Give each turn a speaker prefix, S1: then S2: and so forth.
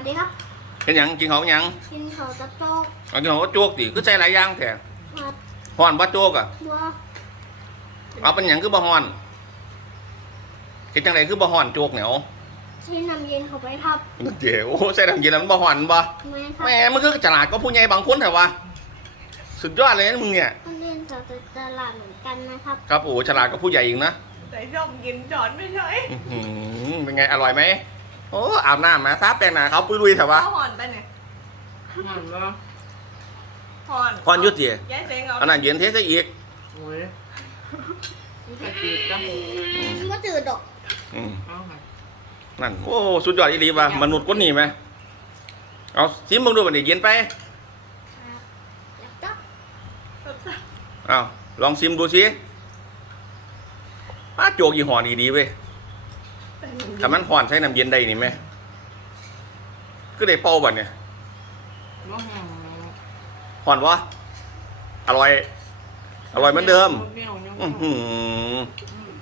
S1: ดีครับ
S2: เป็นหยังกินเขาวเป็นหยัง
S1: กินข้าวกับโจ๊ก
S2: เอากินเขาวโจกดิก็ใส่หลายอย่างแท้
S1: ครับ
S2: ฮ้อนบ่โจกอ่ะ
S1: บัว
S2: เอาเป็นหยังคือบ่ฮ้อนเฮ็ดจังไดคือบ่ฮ้อนโจกเหนียว
S1: ใช้น้ำเย็นเข้าไปครับ
S2: เดี๋ยวใส่น้ำเย็นแล้วมันบ่ฮ้อนบ่
S1: แม่ครับ
S2: แหม่มันคือฉลาดกว่าผู้ใหญ่บางคนแท้วะสุดยอดเลยนะมึงเนี่ย
S1: ต้องเรียนสาวตลาดเหมือนกันนะครับ
S2: ครับโอ้ฉลาดกว่าผู้ใหญ่อีกนะ
S3: แต่ชอบกินจอนไม่ใช่
S2: อื้อหือเป็นไงอร่อยไหมโอ้อาบน้ำมาซาแปรงหน้าเขาปุยลุยแถววะ
S3: ข้าวห่อนไปเนี่ย
S4: หอนบ่
S3: ห่อน
S2: ฮ้อนอยุติ
S3: ย้ายเสียงเอา
S2: อันนั้นเย็นเทซะอีก
S4: โอ้ยมันจะจืดจัง
S1: มันก็จืดดอก
S2: อืม
S4: เอาค่ะ
S2: นั่นโอ้สุดยอดอีหลีว่ะมนุษย์คนนี้ไหมเอาซิมมึงดูบัดนี้เย็นไป
S1: แล้วก็
S2: เอาลองซิมดูสิป้าโจกยี่ห้อนี้ดีเว้ยถ้ามันห่อนใช้น้ำเย็นได้นี่ไหมก็ได้เป่าบัดเนี่ย
S4: บ่แห้งแล้ว
S2: ห่อนวะอร่อย อร่อยเหมือนเดิม
S4: เปรี้ยวยัง
S2: อื้อหือ